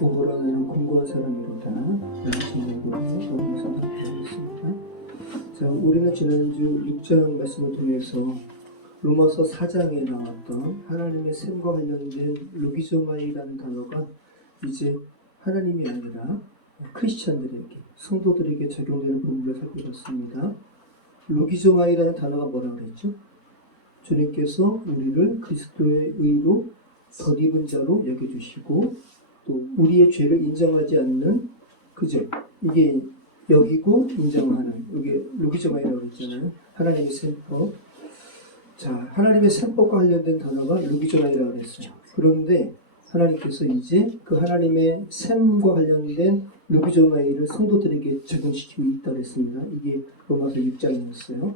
오호라 나는 공고한 사람이로다 라는 제목으로 오늘 선택하겠습니다. 자, 우리는 지난주 6장 말씀을 통해서 로마서 4장에 나왔던 하나님의 셈과 관련된 로기조마이라는 단어가 이제 하나님이 아니라 크리스찬들에게, 성도들에게 적용되는 부분을 살펴봤습니다. 로기조마이라는 단어가 뭐라고 그랬죠? 주님께서 우리를 그리스도의 의로 덧입은 자로 여겨주시고 또 우리의 죄를 인정하지 않는, 그죠? 이게 여기고 인정하는, 이게 로기조마이라고 했잖아요. 하나님의 셈법. 자, 하나님의 셈법과 관련된 단어가 로기조마이라고 했어요. 그런데 하나님께서 이제 그 하나님의 셈과 관련된 로기조마이를 성도들에게 적용시키고 있다고 했습니다. 이게 로마서 6장이었어요.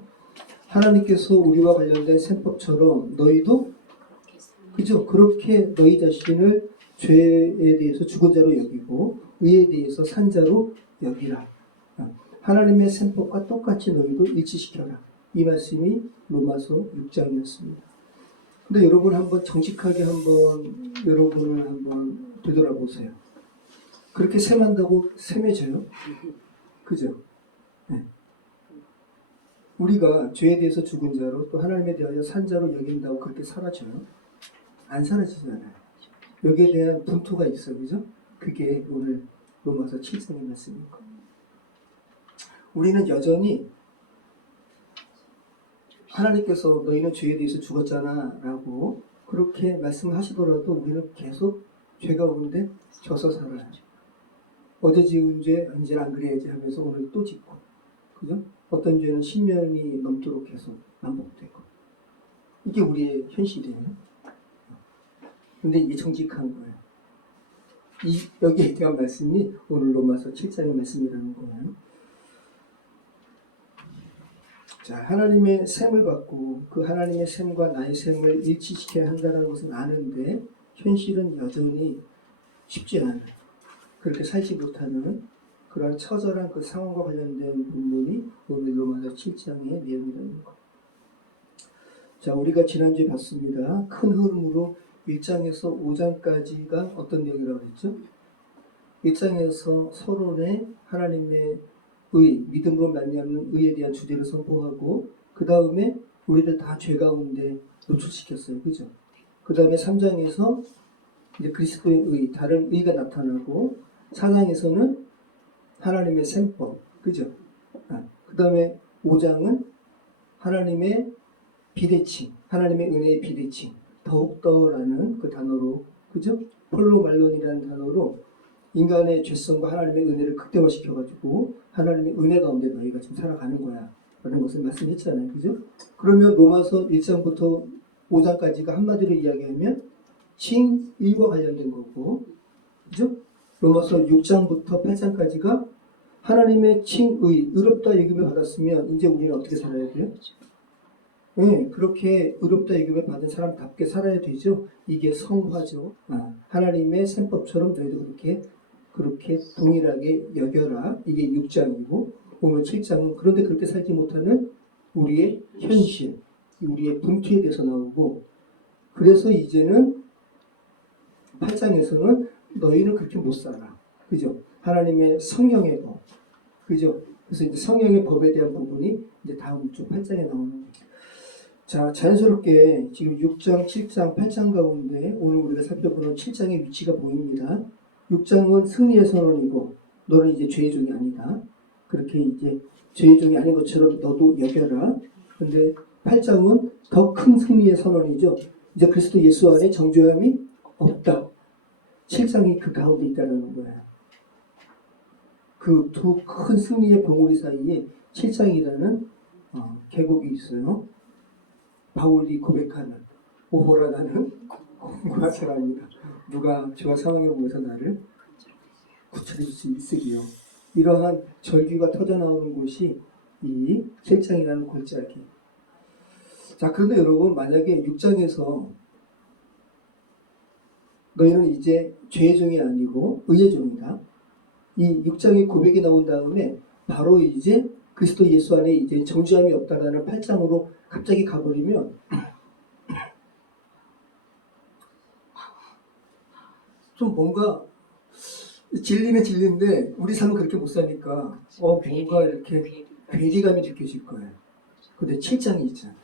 하나님께서 우리와 관련된 셈법처럼 너희도, 그죠? 그렇게 너희 자신을 죄에 대해서 죽은 자로 여기고 의에 대해서 산 자로 여기라. 하나님의 셈법과 똑같이 너희도 일치시켜라. 이 말씀이 로마서 6장이었습니다. 근데 여러분 한번 정직하게 한번 여러분을 한번 되돌아보세요. 그렇게 셈한다고 셈해져요? 그죠? 네. 우리가 죄에 대해서 죽은 자로 또 하나님에 대하여 산 자로 여긴다고 그렇게 사라져요? 안 사라지잖아요. 여기에 대한 분토가 있어요. 그죠? 그게 오늘 로마서 7장의 말씀입니다. 우리는 여전히 하나님께서 너희는 죄에 대해서 죽었잖아 라고 그렇게 말씀을 하시더라도 우리는 계속 죄 가운데 져서 살아요. 어제 지은 죄 이제는 안 그래야지 하면서 오늘 또 짓고, 그죠? 어떤 죄는 10년이 넘도록 계속 반복되고, 이게 우리의 현실이에요. 근데 이게 정직한 거예요. 여기에 대한 말씀이 오늘 로마서 7장의 말씀이라는 거예요. 자, 하나님의 셈을 받고 그 하나님의 셈과 나의 셈을 일치시켜야 한다는 것은 아는데 현실은 여전히 쉽지 않아요. 그렇게 살지 못하는 그러한 처절한 그 상황과 관련된 본문이 오늘 로마서 7장의 내용이라는 것. 자, 우리가 지난주에 봤습니다. 큰 흐름으로 1장에서 5장까지가 어떤 내용이라고 했죠? 1장에서 서론의 하나님의 의, 믿음으로 말미암는 의에 대한 주제를 선포하고 그 다음에 우리를 다 죄 가운데 노출시켰어요. 그죠? 그 다음에 3장에서 이제 그리스도의 의, 다른 의가 나타나고 4장에서는 하나님의 셈법, 그죠? 그 다음에 5장은 하나님의 비대칭, 하나님의 은혜의 비대칭, 더욱더라는 그 단어로, 그죠? 폴로 말론이라는 단어로 인간의 죄성과 하나님의 은혜를 극대화시켜가지고 하나님의 은혜 가운데 너희가 지금 살아가는 거야 라는 것을 말씀했잖아요. 그죠? 그러면 로마서 1장부터 5장까지가 한마디로 이야기하면 칭의와 관련된 거고, 그죠? 로마서 6장부터 8장까지가 하나님의 칭의, 의롭다 여김을 받았으면 이제 우리는 어떻게 살아야 돼요? 네, 그렇게 의롭다 여김을 받은 사람답게 살아야 되죠. 이게 성화죠. 하나님의 셈법처럼 너희도 그렇게 동일하게 여겨라. 이게 6장이고 오늘 7장은 그런데 그렇게 살지 못하는 우리의 현실, 우리의 분투에 대해서 나오고, 그래서 이제는 8장에서는 너희는 그렇게 못 살아. 그죠? 하나님의 성령의 법. 그죠? 그래서 이제 성령의 법에 대한 부분이 이제 다음 주 8장에 나오는 거예요. 자, 자연스럽게 지금 6장, 7장, 8장 가운데 오늘 우리가 살펴보는 7장의 위치가 보입니다. 6장은 승리의 선언이고 너는 이제 죄의 종이 아니다. 그렇게 이제 죄의 종이 아닌 것처럼 너도 여겨라. 그런데 8장은 더 큰 승리의 선언이죠. 이제 그리스도 예수 안에 정죄함이 없다. 7장이 그 가운데 있다는 거예요. 그 두 큰 승리의 봉우리 사이에 7장이라는 계곡이 있어요. 바울이 고백하는 오호라 나는 공고한 사람이다. 누가 저와 상황에 보면서 나를 구출해 줄 수 있으리요. 이러한 절규가 터져나오는 곳이 이 7장이라는 골짜기. 자, 그런데 여러분 만약에 6장에서 너희는 이제 죄의 종이 아니고 의의 종이다. 이 6장의 고백이 나온 다음에 바로 이제 그리스도 예수 안에 이제 정죄함이 없다라는 8장으로 갑자기 가버리면 좀 뭔가 진리는 진리인데 우리 삶은 그렇게 못 사니까 뭔가 이렇게 괴리감이 느껴질 거예요. 근데 7장이 있잖아요.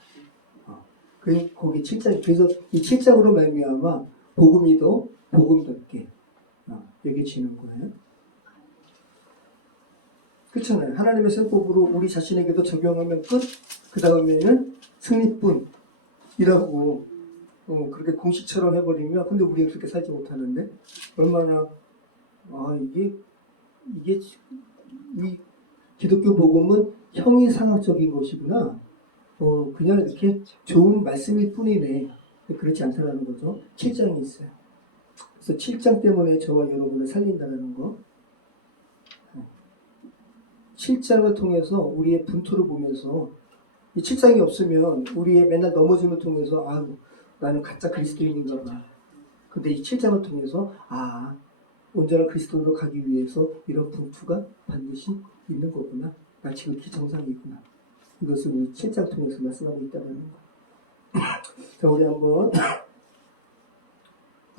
거기 7장, 그래서 이 7장으로 말미암아 복음이 더 복음답게 여겨지는 거예요. 그렇잖아요. 하나님의 셈법으로 우리 자신에게도 적용하면 끝, 그 다음에는 승리뿐이라고 그렇게 공식처럼 해버리면, 근데 우리가 그렇게 살지 못하는데 얼마나 이게 이 기독교 복음은 형이상학적인 것이구나. 그냥 이렇게 좋은 말씀일 뿐이네. 그렇지 않다라는 거죠. 7장이 있어요. 그래서 7장 때문에 저와 여러분을 살린다는 거. 7장을 통해서 우리의 분투를 보면서 이 7장이 없으면 우리의 맨날 넘어짐을 통해서 나는 가짜 그리스도인인가 봐. 근데 이 7장을 통해서 온전한 그리스도로 가기 위해서 이런 분투가 반드시 있는 거구나. 나 지극히 정상이구나. 이것을 우리 7장 통해서 말씀하고 있다는 거. 자, 우리 한번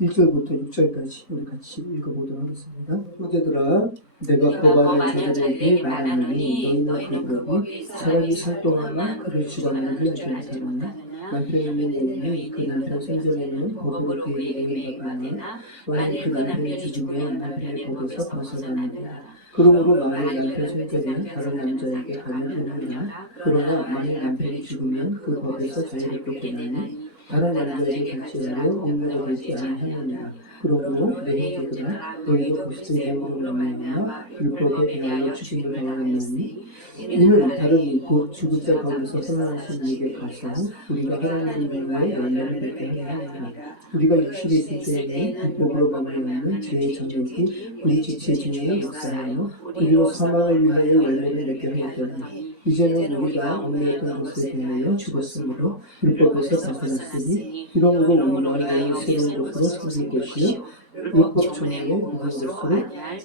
1절부터 6절까지 우리 같이 읽어보도록 하겠습니다. 형제들아, 내가 법안을 자들에게 말하노니 너희는 그 법이 사람이 살 동안은 그를 주관하게 하지 못하느냐. 남편이 있는 여인이 그 남편 생전에는 법으로 그에게 매이가 되나 만일 그 남편이 죽으면 남편의 법에서 벗어나느니라. 그러므로 만일 남편 생전에 다른 남자에게 가면 오느니라. 그러나 만일 남편이 죽으면 그 법에서 자유롭게 되나니 다른 남자에게 갈지라도 옥문에 되지 아니하느니라. 그러므로 내 형제들아, 너희도 그리스도의 영으로 말미암아 율법에 대하여 죽임을 당하였나니 이는 다른 곧 죽은 자 가운데서 살아나신 이에게 가서 우리가 하나님을 위하여 열매를 맺게 하느니라. 우리가 육신에 있을 때에는 율법으로 말미암는 죄의 정욕이 우리 지체 중에 역사하여 그리고 사망을 위하여 열매를 맺게 하였더니 이제는 우리가 얽매였던 것에 대하여 죽었으므로 율법에서 벗어났으니 이러므로 우리가 너희 새로운 것으로 섬길 것이요 율법 종류에 묻은 것으로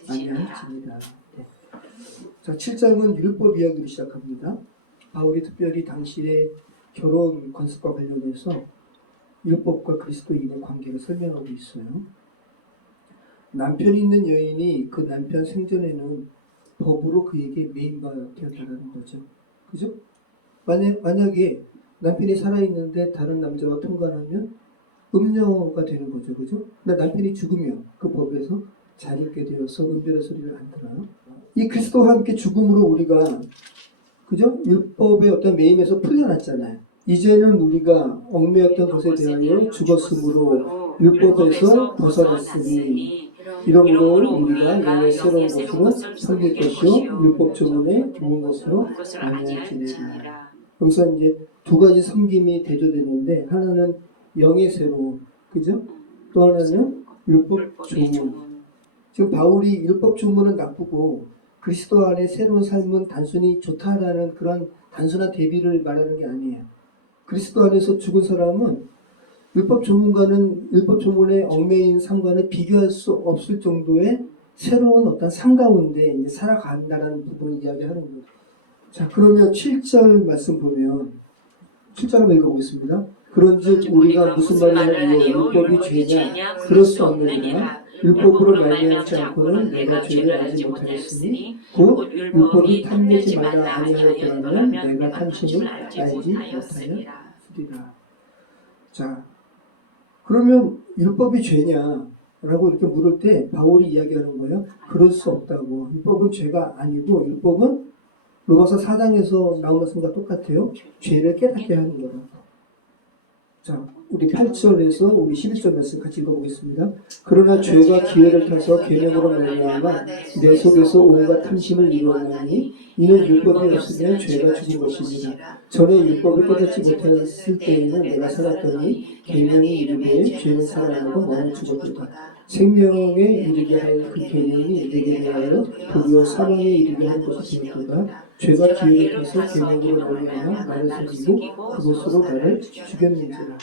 아니할지니라. 자, 7장은 율법 이야기를 시작합니다. 바울이 특별히 당시의 결혼 관습과 관련해서 율법과 그리스도인의 관계를 설명하고 있어요. 남편이 있는 여인이 그 남편 생전에는 법으로 그에게 매인바 되었다는 거죠. 그죠? 만약에 남편이 살아있는데 다른 남자와 통관하면 음녀가 되는 거죠. 그죠? 근데 남편이 죽으면 그 법에서 자유롭게 되어서 은별의 소리를 안 들어요. 이 그리스도와 함께 죽음으로 우리가 그죠? 율법의 어떤 매임에서 풀려났잖아요. 이제는 우리가 얽매였던 것에 대하여 죽었으므로 율법에서 벗어났으니 이러므로 우리가 영의 새로운 것으로 섬길 것이요 율법 조문에 묻은 것으로 아니할지니라. 여기서 이제 두 가지 섬김이 대조되는데 하나는 영의 새로운, 그죠? 또 하나는 율법 조문. 지금 바울이 율법 조문은 나쁘고 그리스도 안에 새로운 삶은 단순히 좋다라는 그런 단순한 대비를 말하는 게 아니에요. 그리스도 안에서 죽은 사람은 율법 조문과는 율법 조문의 얽매인 삶과는 비교할 수 없을 정도의 새로운 어떤 삶 가운데 이제 살아간다라는 부분을 이야기하는 거예요. 자, 그러면 7절 말씀 보면 7절 한번 읽어보겠습니다. 그런즉 우리가 무슨 말을 하리요? 율법이 죄냐? 그럴 수 없느니라. 율법으로 말미암지 않고는 내가 죄를 알지 못하겠으니 곧 율법이 탐내지 말라 아니하였더라면 내가 탐심을 알지 못하였으리라. 자, 그러면 율법이 죄냐? 라고 이렇게 물을 때 바울이 이야기하는 거예요. 그럴 수 없다고. 율법은 죄가 아니고 율법은 로마서 4장에서 나온 말씀과 똑같아요. 죄를 깨닫게 하는 거라고. 자, 우리 8절에서 우리 11절 말씀 같이 읽어보겠습니다. 그러나 죄가 기회를 타서 계명으로 말미암아 내 속에서 온갖 탐심을 이루었나니 이는 율법이 없으면 죄가 죽은 것입니다. 전에 율법을 깨닫지 못했을 때에는 내가 살았더니 계명이 이르기에 죄는 살아나고 너는 죽었도다. 생명에 이르게 할 그 계명이 내게 대하여 도리어 사망에 이르게 할 것이 되었도다. 죄가 기회를 타서 계명으로 말미암아 나를 속이고 그것으로 나를 죽였는지라.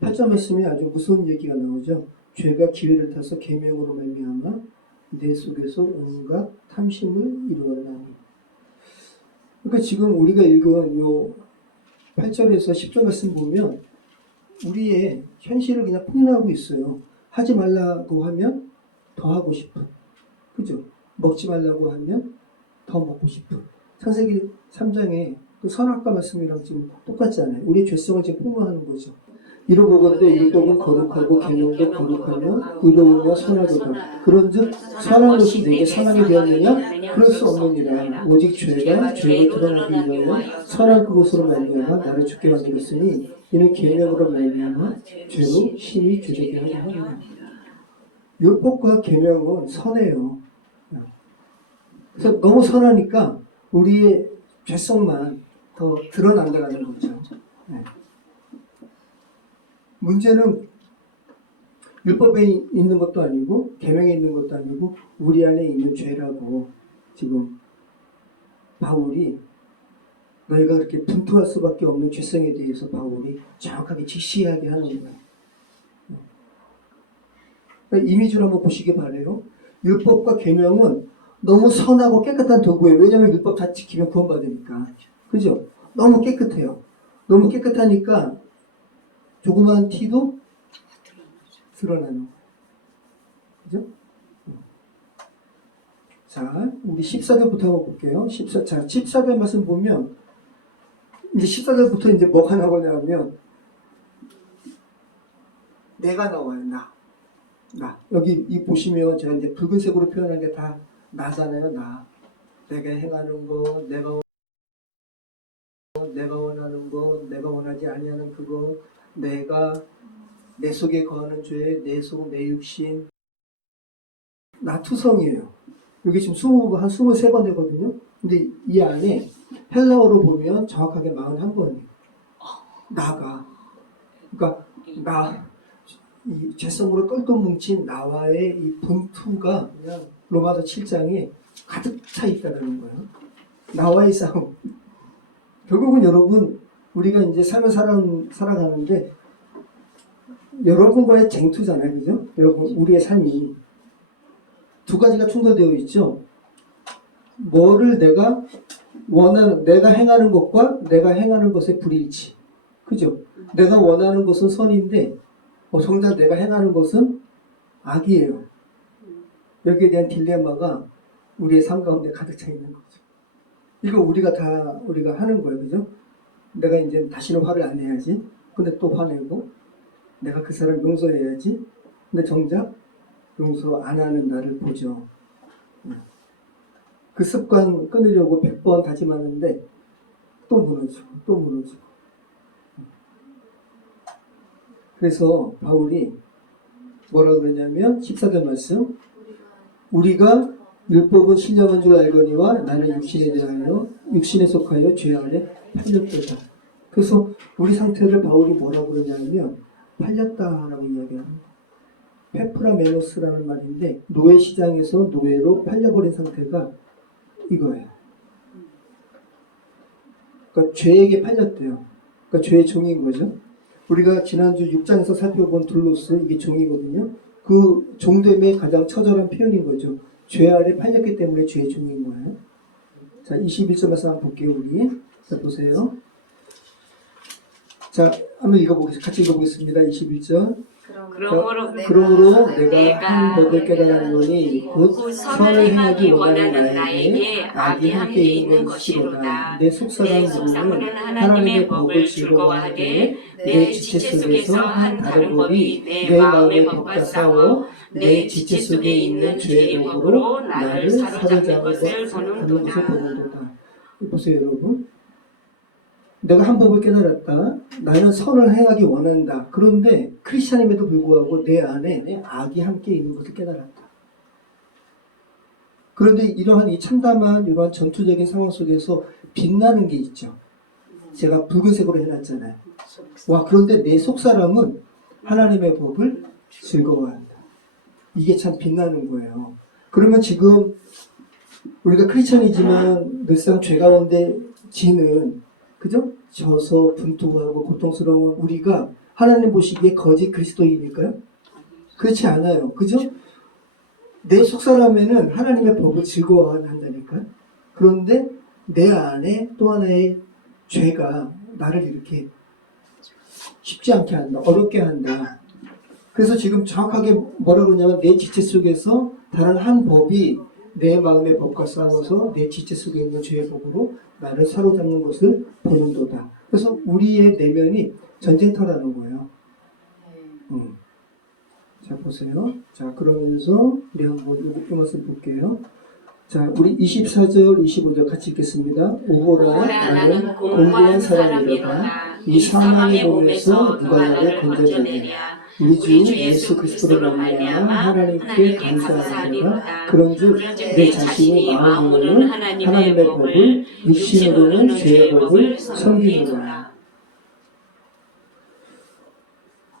8절 말씀에 아주 무서운 얘기가 나오죠. 죄가 기회를 타서 계명으로 말미암아 내 속에서 온갖 탐심을 이루었나니. 그러니까 지금 우리가 읽은 요 8절에서 10절 말씀 보면 우리의 현실을 그냥 폭로하고 있어요. 하지 말라고 하면 더 하고 싶은, 그죠? 먹지 말라고 하면 더 먹고 싶은. 창세기 3장에 그 선악과 말씀이랑 지금 똑같잖아요. 우리의 죄성을 지금 폭로하는 거죠. 이러보건대 율법은 거룩하고 계명도 거룩하며 의로우며 선하도다. 그런즉 선한 것이 내게 선하게 되었느냐? 그럴 수 없느니라. 오직 죄가 죄로 드러나기 위하여 선한 그것으로 말미암아 나를 죽게 만들었으니 이는 계명으로 말미암아 죄로 심히 죄되게 하게 하느니라. 율법과 계명은 선해요. 그래서 너무 선하니까 우리의 죄성만 더 드러난다는 거죠. 네. 문제는 율법에 있는 것도 아니고 계명에 있는 것도 아니고 우리 안에 있는 죄라고 지금 바울이 너희가 그렇게 분투할 수밖에 없는 죄성에 대해서 바울이 정확하게 직시하게 하는 거예요. 그러니까 이미지를 한번 보시기 바래요. 율법과 계명은 너무 선하고 깨끗한 도구예요. 왜냐하면 율법 다 지키면 구원받으니까. 그죠? 너무 깨끗해요. 너무 깨끗하니까 조그만 티도 드러나는 거예요. 그죠? 자, 우리 14절부터 한번 볼게요. 14절 말씀 보면, 이제 14절부터 이제 뭐가 나오냐면, 내가 나와요, 나. 여기 이 보시면 제가 이제 붉은색으로 표현한 게 다 나잖아요, 나. 내가 행하는 거, 내가 원하는 거, 내가 원하지 아니하는 그거, 내가 내 속에 거하는 죄, 내 속, 내 육신. 나 투성이에요. 여기 지금 한 23번 되거든요. 근데 이 안에 헬라어로 보면 정확하게 41번이에요. 나가. 그러니까 이 죄성으로 똘똘 뭉친 나와의 이 분투가 그냥 로마서 7장에 가득 차 있다는 거예요. 나와의 싸움. 결국은 여러분, 우리가 이제 삶을 살아가는데 여러분과의 쟁투잖아요. 그죠? 여러분, 우리의 삶이 두 가지가 충돌되어 있죠. 뭐를 내가 행하는 것과 내가 행하는 것의 불일치. 그죠? 내가 원하는 것은 선인데, 정작 내가 행하는 것은 악이에요. 여기에 대한 딜레마가 우리의 삶 가운데 가득 차 있는 거죠. 이거 우리가 하는 거예요. 그죠? 내가 이제 다시는 화를 안 내야지. 근데 또 화내고, 내가 그 사람 용서해야지. 근데 정작 용서 안 하는 나를 보죠. 그 습관 끊으려고 100번 다짐하는데 또 무너지고. 그래서 바울이 뭐라고 그러냐면 14절 말씀, 우리가 율법은 신령한 줄 알거니와 나는 육신에 속하여 죄 아래 팔렸도다. 그래서 우리 상태를 바울이 뭐라고 그러냐면 팔렸다라고 이야기합니다. 페프라메노스라는 말인데 노예 시장에서 노예로 팔려버린 상태가 이거예요. 그러니까 죄에게 팔렸대요. 그러니까 죄의 종인 거죠. 우리가 지난주 6장에서 살펴본 둘로스, 이게 종이거든요. 그 종됨의 가장 처절한 표현인 거죠. 죄 아래 팔렸기 때문에 죄의 종인 거예요. 자, 21절에서 한번 볼게요, 우리. 자, 보세요. 자, 한번 같이 읽어보겠습니다. 21절. 그러므로 내가 한 법을 깨달았노니 곧 선을 행하기 원하는 나에게 악이 함께 있는 것이로다. 내 속사람으로는 하나님의 법을 즐거워하되 내 지체 속에서 한 다른 법이 내 마음에 법과 싸워 내 지체 속에 있는 죄의 법으로 나를 사로잡는 것을 보는도다. 보세요, 여러분. 내가 한 법을 깨달았다. 나는 선을 행하기 원한다. 그런데 크리스찬임에도 불구하고 내 안에 악이 함께 있는 것을 깨달았다. 그런데 이러한 이 참담한 이러한 전투적인 상황 속에서 빛나는 게 있죠. 제가 붉은색으로 해놨잖아요. 그런데 내 속사람은 하나님의 법을 즐거워한다. 이게 참 빛나는 거예요. 그러면 지금 우리가 크리스찬이지만 늘상 죄 가운데 지는, 그죠? 져서 분투하고 고통스러운 우리가 하나님 보시기에 거짓 그리스도인일까요? 그렇지 않아요. 그죠? 내 속사람에는 하나님의 법을 즐거워한다니까요. 그런데 내 안에 또 하나의 죄가 나를 이렇게 쉽지 않게 한다. 어렵게 한다. 그래서 지금 정확하게 뭐라 그러냐면 내 지체 속에서 다른 한 법이 내 마음의 법과 싸워서 내 지체 속에 있는 죄의 법으로 나를 사로잡는 것을 보는도다. 그래서 우리의 내면이 전쟁터라는 거예요. 자, 보세요. 자, 그러면서 우리 한번 이 말씀 볼게요. 자, 우리 24절, 25절 같이 읽겠습니다. 오호라 나는 공고한 사람이로다. 이 사망의 몸에서 누가 나를 건져내랴. 우리 주 예수 그리스도로 말미암아 하나님께 감사하리로다. 그런즉 내 자신이 마음으로는 하나님의 법을, 육신으로는 죄의 법을 섬기노라.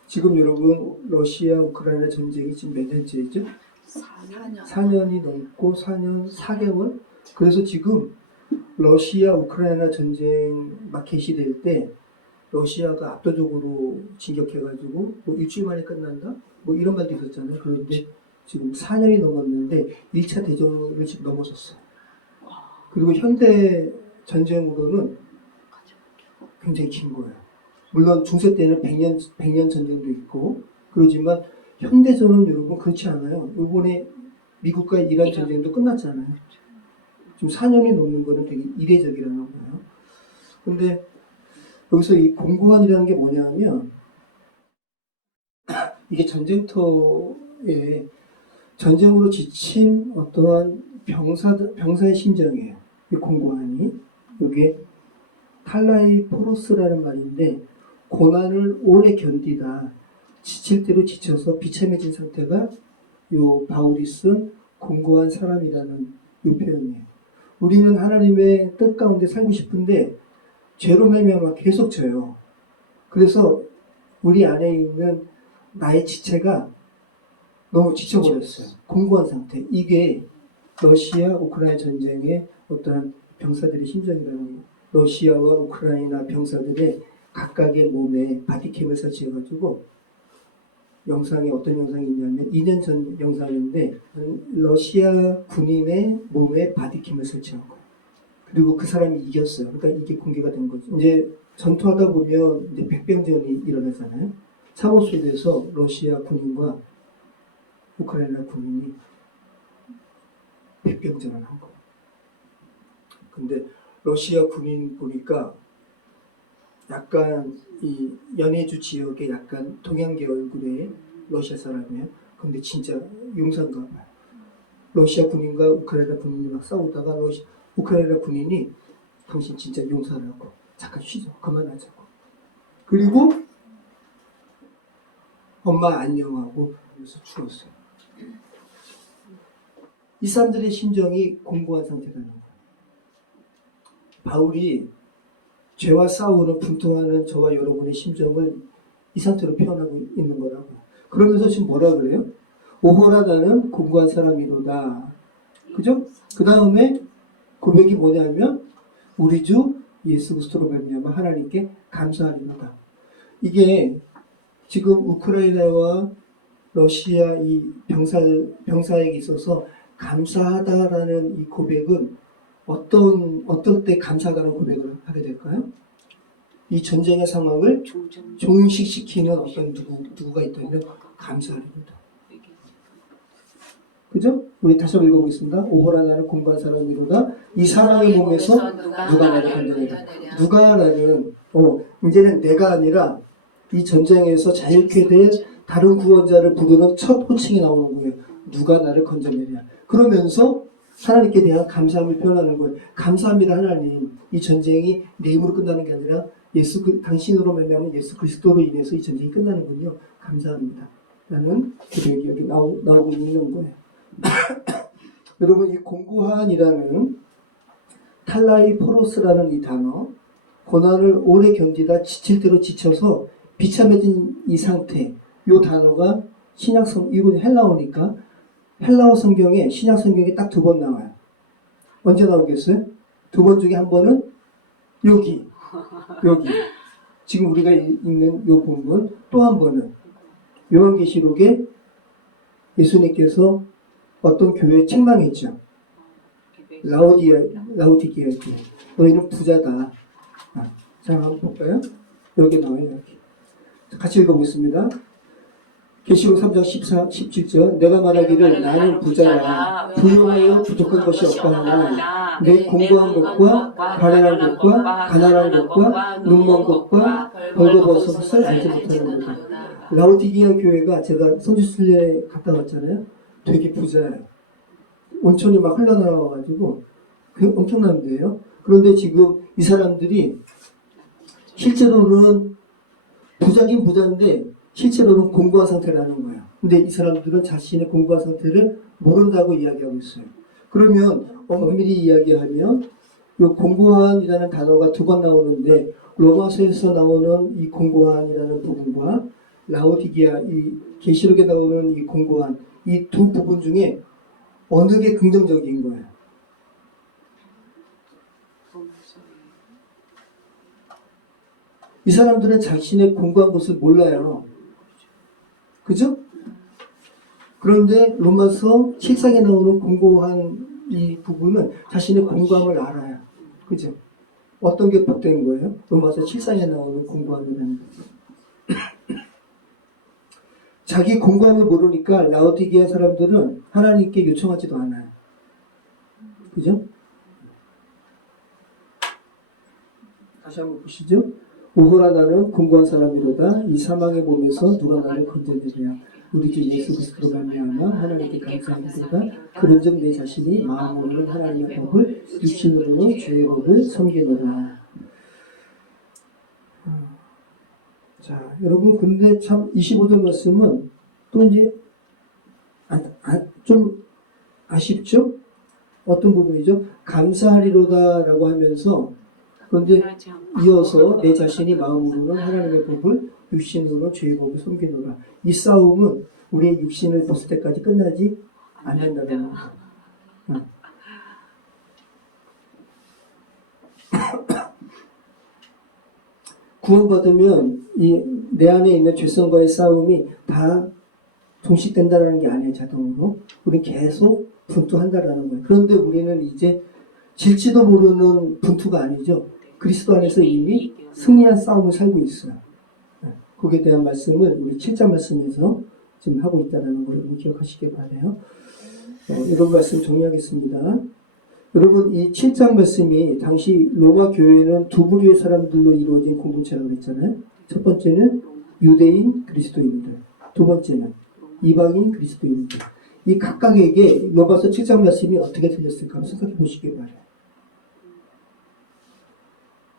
지금 여러분 러시아 우크라이나 전쟁이 지금 몇 년째죠? 4년이 넘고 4년 4개월. 그래서 지금 러시아 우크라이나 전쟁 막 개시될 때 러시아가 압도적으로 진격해가지고 뭐 일주일 만에 끝난다? 뭐 이런 말도 있었잖아요. 그런데 지금 4년이 넘었는데 1차 대전을 지금 넘어섰어요. 그리고 현대 전쟁으로는 굉장히 긴 거예요. 물론 중세 때는 100년 전쟁도 있고 그러지만 현대전은 여러분 그렇지 않아요. 이번에 미국과 이란 전쟁도 끝났잖아요. 지금 4년이 넘는 거는 되게 이례적이라는 거예요. 근데 여기서 이 공고한이라는 게 뭐냐면 이게 전쟁터에 전쟁으로 지친 어떠한 병사의 심정이에요. 이 공고한이. 이게 탈라이 포로스라는 말인데 고난을 오래 견디다 지칠 대로 지쳐서 비참해진 상태가 요 바울이 쓴 공고한 사람이라는 이 표현이에요. 우리는 하나님의 뜻 가운데 살고 싶은데 죄로 말미암아 계속 져요. 그래서 우리 안에 있는 나의 지체가 너무 지쳐버렸어요. 공고한 상태. 이게 러시아 우크라이나 전쟁의 어떠한 병사들의 심정이라는 거예요. 러시아와 우크라이나 병사들의 각각의 몸에 바디캠을 설치해가지고 영상에 어떤 영상이 있냐면 2년 전 영상인데 러시아 군인의 몸에 바디캠을 설치한 거예요. 그리고 그 사람이 이겼어요. 그러니까 이게 공개가 된 거죠. 이제 전투하다 보면 이제 백병전이 일어나잖아요. 참호 속에서 러시아 군인과 우크라이나 군인이 백병전을 한 거예요. 근데 러시아 군인 보니까 약간 이 연해주 지역의 약간 동양계 얼굴의 러시아 사람이에요. 근데 진짜 용사인가 봐요. 러시아 군인과 우크라이나 군인이 막 싸우다가 우크라이나 군인이 당신 진짜 용사라고 잠깐 쉬죠. 그만하자고. 그리고 엄마 안녕하고 그래서 죽었어요. 이 사람들의 심정이 공고한 상태라는 거예요. 바울이 죄와 싸우는 분통하는 저와 여러분의 심정을 이 상태로 표현하고 있는 거라고요. 그러면서 지금 뭐라 그래요? 오호라 나는 공고한 사람이로다. 그죠? 그 다음에 고백이 뭐냐면 우리 주 예수 그리스도로 말미암아 하나님께 감사하리로다. 이게 지금 우크라이나와 러시아 이 병사에게 있어서 감사하다라는 이 고백은 어떨 때 감사하다는 고백을 하게 될까요? 이 전쟁의 상황을 종식시키는 어떤 누구가 있다면 감사하리로다. 그죠? 우리 다시 한번 읽어보겠습니다. 오호라 나는 공고한 사람이로다. 이 사망의 몸에서 누가 나를 건져내랴. 누가라는 이제는 내가 아니라 이 전쟁에서 자유케 된 다른 구원자를 부르는 첫 호칭이 나오는 거예요. 누가 나를 건져내랴. 그러면서 하나님께 대한 감사함을 표현하는 거예요. 감사합니다 하나님. 이 전쟁이 내 힘으로 끝나는 게 아니라 당신으로 말미암아 예수 그리스도로 인해서 이 전쟁이 끝나는군요. 감사합니다. 라는 고백이 여기 나오고 있는 거예요. 여러분 이 공고한이라는 탈라이 포로스라는 이 단어 고난을 오래 견디다 지칠 대로 지쳐서 비참해진 이 상태 이 단어가 이건 헬라어니까 헬라어 성경에 신약 성경에 딱 2번 나와요. 언제 나오겠어요? 2번 중에 한 번은 여기 지금 우리가 읽는 요 본문 또 한 번은 요한계시록에 예수님께서 어떤 교회에 책망했죠. 라우디게아 교회. 너희는 부자다. 자, 한번 볼까요? 여기 나와요. 여기. 같이 읽어보겠습니다. 계시록 3장 14, 17절 내가 말하기를 나는 부자야 부유하여 부족한 것이 없다 하나 내 공고한 것과 가난한 것과 눈먼 것과 벌거벗은 알지 못하는 거다. 라오디게아 교회가 제가 선지순례 갔다 왔잖아요. 되게 부자예요. 온천이 막 흘러나와가지고 엄청난 데예요. 그런데 지금 이 사람들이 실제로는 부자긴 부자인데 실제로는 공고한 상태라는 거예요. 근데 이 사람들은 자신의 공고한 상태를 모른다고 이야기하고 있어요. 그러면 엄밀히 이야기하면 이 공고한이라는 단어가 두 번 나오는데 로마서에서 나오는 이 공고한이라는 부분과 라오디게아 이 계시록에 나오는 이 공고한 이 두 부분 중에 어느 게 긍정적인 거예요? 이 사람들은 자신의 공고한 것을 몰라요. 그죠? 그런데 로마서 7장에 나오는 공고한 이 부분은 자신의 공고함을 알아요. 그죠? 어떤 게 복된 거예요? 로마서 7장에 나오는 공고함이라는 거죠. 자기 공고함을 모르니까 라오디게아 사람들은 하나님께 요청하지도 않아요. 그죠? 다시 한번 보시죠. 오호라 나는 공고한 사람이로다. 이 사망의 몸에서 누가 나를 건져내랴. 우리 주 예수 그리스도로 말미암아 하나님께 감사합니다. 그런즉 내 자신이 마음으로는 하나님의 법을 육신으로는 죄의 법을 섬기노라. 자, 여러분 근데 참 25절 말씀은 또 이제 좀 아쉽죠? 어떤 부분이죠? 감사하리로다라고 하면서 그런데 이어서 내 자신이 마음으로는 하나님의 법을 육신으로는 죄의 법을 섬기노라. 이 싸움은 우리의 육신을 벗을 때까지 끝나지 않는다는 거예요. 구원받으면 내 안에 있는 죄성과의 싸움이 다 종식된다는 게 아니에요. 자동으로. 우리는 계속 분투한다라는 거예요. 그런데 우리는 이제 질지도 모르는 분투가 아니죠. 그리스도 안에서 이미 승리한 싸움을 살고 있어요. 거기에 대한 말씀을 우리 7장 말씀에서 지금 하고 있다는 걸 여러분 기억하시길 바라요. 이런 말씀 정리하겠습니다. 여러분 이 7장 말씀이 당시 로마 교회는 두 부류의 사람들로 이루어진 공동체라고 했잖아요. 첫 번째는 유대인 그리스도인들, 두 번째는 이방인 그리스도인들. 이 각각에게 로마서 7장 말씀이 어떻게 들렸을까 한번 생각해 보시기 바라요.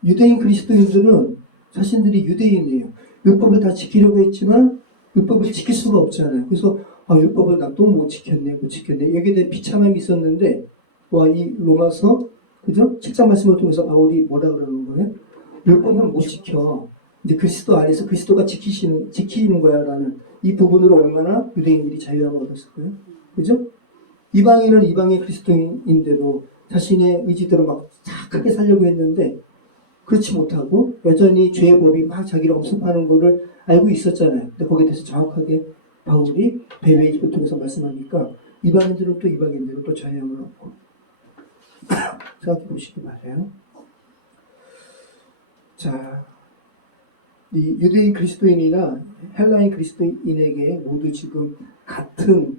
유대인 그리스도인들은 자신들이 유대인이에요. 율법을 다 지키려고 했지만 율법을 지킬 수가 없잖아요. 그래서 율법을 나 또 못 지켰네. 여기에 대해 비참함이 있었는데 이 로마서 그죠? 7장 말씀을 통해서 바울이 뭐라 그러는 거예요? 율법은 못 지켜. 이제 그리스도 안에서 그리스도가 지키는 거야라는 이 부분으로 얼마나 유대인들이 자유함을 얻었을까요? 그죠? 이방인은 이방인 그리스도인인데도 자신의 의지대로 막 착하게 살려고 했는데 그렇지 못하고 여전히 죄의 법이 막 자기를 엄습하는 것을 알고 있었잖아요. 근데 거기에 대해서 정확하게 바울이 베베이를 통해서 말씀하니까 이방인들은 또 이방인들은 또 자유함을 얻고 생각해 보시기 바라요. 자, 이 유대인 그리스도인이나 헬라인 그리스도인에게 모두 지금 같은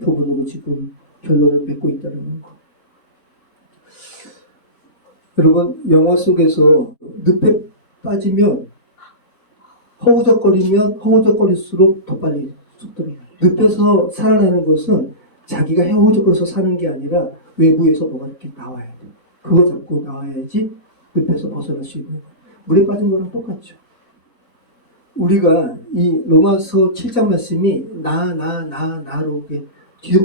부분으로 지금 결론을 맺고 있다는 거. 여러분 영화 속에서 늪에 빠지면 허우적거릴수록 더 빨리 속도를 늪에서 살아나는 것은 자기가 허우적거려서 사는 게 아니라 외부에서 뭐가 이렇게 나와야 돼. 그거 잡고 나와야지 늪에서 벗어날 수 있는 거예요. 물에 빠진 거랑 똑같죠. 우리가 이 로마서 7장 말씀이 나로 이렇게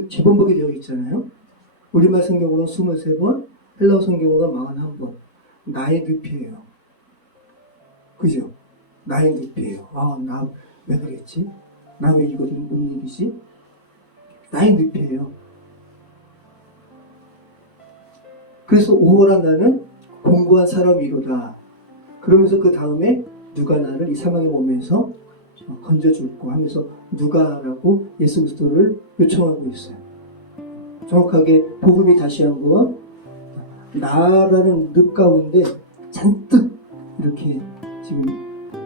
지번복이 되어 있잖아요. 우리말 성경으로는 23번, 헬라어 성경으로는 41번. 나의 늪이에요. 그죠? 나의 늪이에요. 나 왜 그랬지? 나 왜 이거 좀 못 일이지? 나의 늪이에요. 그래서 오호라 나는 공고한 사람이로다. 그러면서 그 다음에 누가 나를 이 사망의 몸에서 건져줄고 하면서 누가라고 예수 그리스도를 요청하고 있어요. 정확하게 복음이 다시 한번 나라는 늪 가운데 잔뜩 이렇게 지금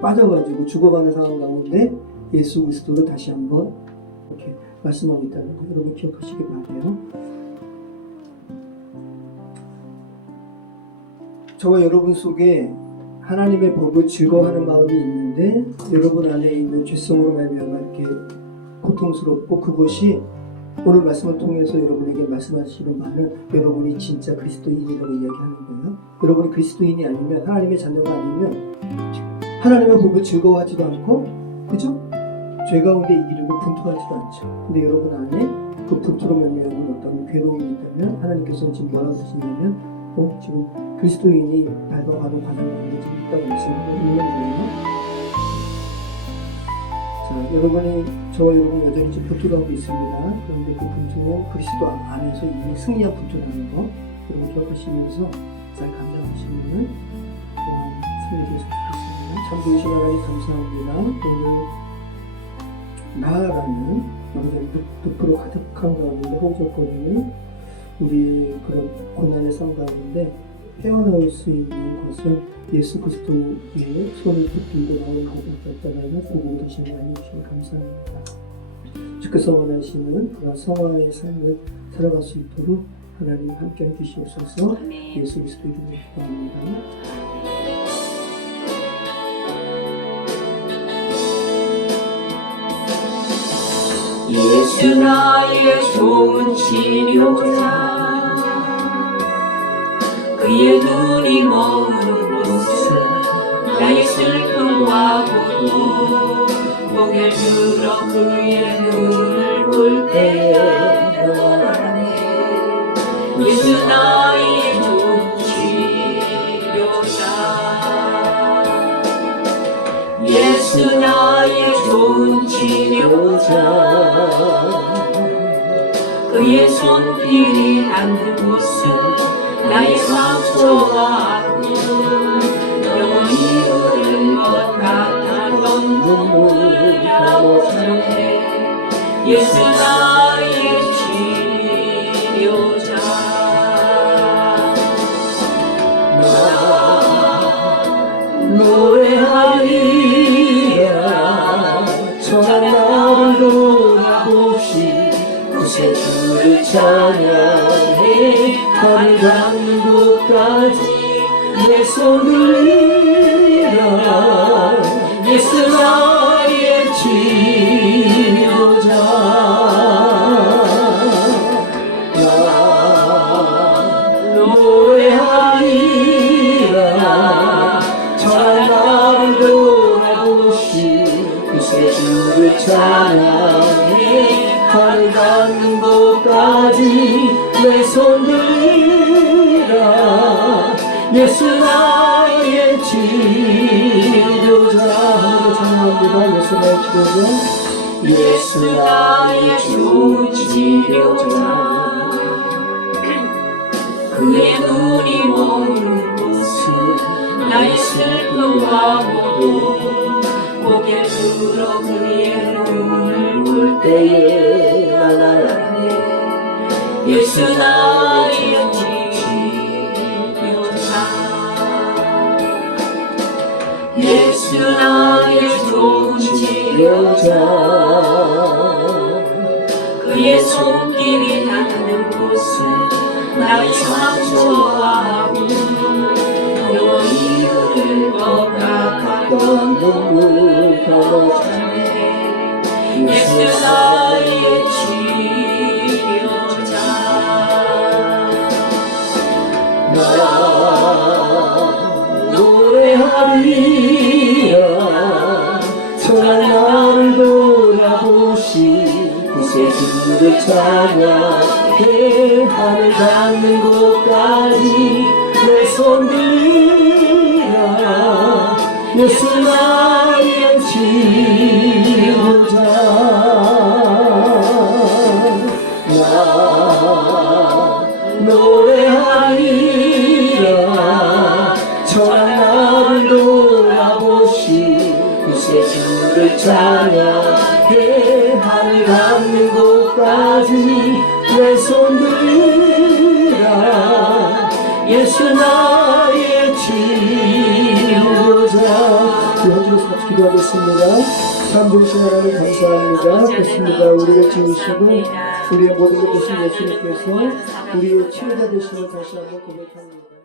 빠져가지고 죽어가는 상황 가운데 예수 그리스도로 다시 한번 이렇게 말씀하고 있다는 거 여러분 기억하시기 바라요. 저와 여러분 속에 하나님의 법을 즐거워하는 마음이 있는데 여러분 안에 있는 죄성으로 말미암아 이렇게 고통스럽고, 그것이 오늘 말씀을 통해서 여러분에게 말씀하시는 바는 여러분이 진짜 그리스도인이라고 이야기하는 거예요. 여러분이 그리스도인이 아니면, 하나님의 자녀가 아니면 하나님의 법을 즐거워하지도 않고, 그죠? 죄 가운데 이기려고 분투하지도 않죠. 근데 여러분 안에 그 분투로 말미암은 어떤 괴로움이 있다면 하나님께서는 지금 뭐라고 하시냐면 지금 그리스도인이 밟아가는 과정이 지금 있다고 말씀하고 있는 거예요. 자, 여러분이, 저와 여러분 여전히 지금 분투를 하고 있습니다. 그런데 그 분투는 그리스도 안에서 이미 승리한 분투라는 거 여러분 기억하시면서 잘 감당하시면 승리되셨으면 좋겠습니다. 참 좋으신 하나님 감사합니다. 오늘 나아가는 여러분 늪으로 가득한 가운데 허우적거리는 우리 그런 고난의 삶 가운데 헤어나올 수 있는 것은 예수 그리스도의 손을 붙들고 나오는 것밖에 없다는 보고 계신 하나님 주시면 감사합니다. 주께서 원하시는 그런 성화의 삶을 살아갈 수 있도록 하나님 함께 해주시옵소서. 예수 그리스도 이름으로 기도합니다. 예수 나의 좋은 치료자, 그의 눈이 머무는 곳은 나의 슬픔과 고통, 고개를 들어 그의 눈을 볼 때에 평안해. 예수 나의 좋은 치료자, 예수 나의 좋은 치료자, 그의 손길이 닿는 곳은 나의 상처와 아픔, 영원히 흐를 것 같았던 눈물을 감싸네. 예수 나의 치료자, 나 노래하리라. 저 나를 돌아보시 구세 주를 찬양해. 하늘 닿는 곳까지 내 손을 들라. 예수 나의 치료자, 나 노래하리라. 저 나를 돌아보시 구세 주를 찬양해. 하늘 닿는 곳까지 내 손 들라. 예수 나의 치료자. 하늘도 찬양합니다. 예수 나의 치료자, 예수 나의 좋은 치료자, 그의 눈이 머무는 곳은 나의 슬픔과 고통, 고개 들어 그의 눈을 볼 때에 나나네. 예수 나의 치료자, 예수 나의 좋은 치료자, 그의 손길이 닿는 곳은 나의 상처와 아픔, 영원히 흐를 것 같았던 눈물 감싸네. 예수 나의 치료자, 나 노래하리라. 선한 나를 돌아보시 구세 주를 찬양해. 하늘 닿는 곳까지 내 손 들라. 예수 나의 치료자, 나 노래하리라. 선한 나를 돌아보시 구세 주를 찬양해. 하늘 닿는 곳까지 내 손 들라. 예수 나의 치료자. 그 현지로서 같이 기도하겠습니다. 참 참 좋으신 하나님 감사합니다. 그렇습니다. 우리를 지으시고 우리의 모든 것 되신 예수님께서 우리의 치유자 되심을 다시 한번 고백합니다.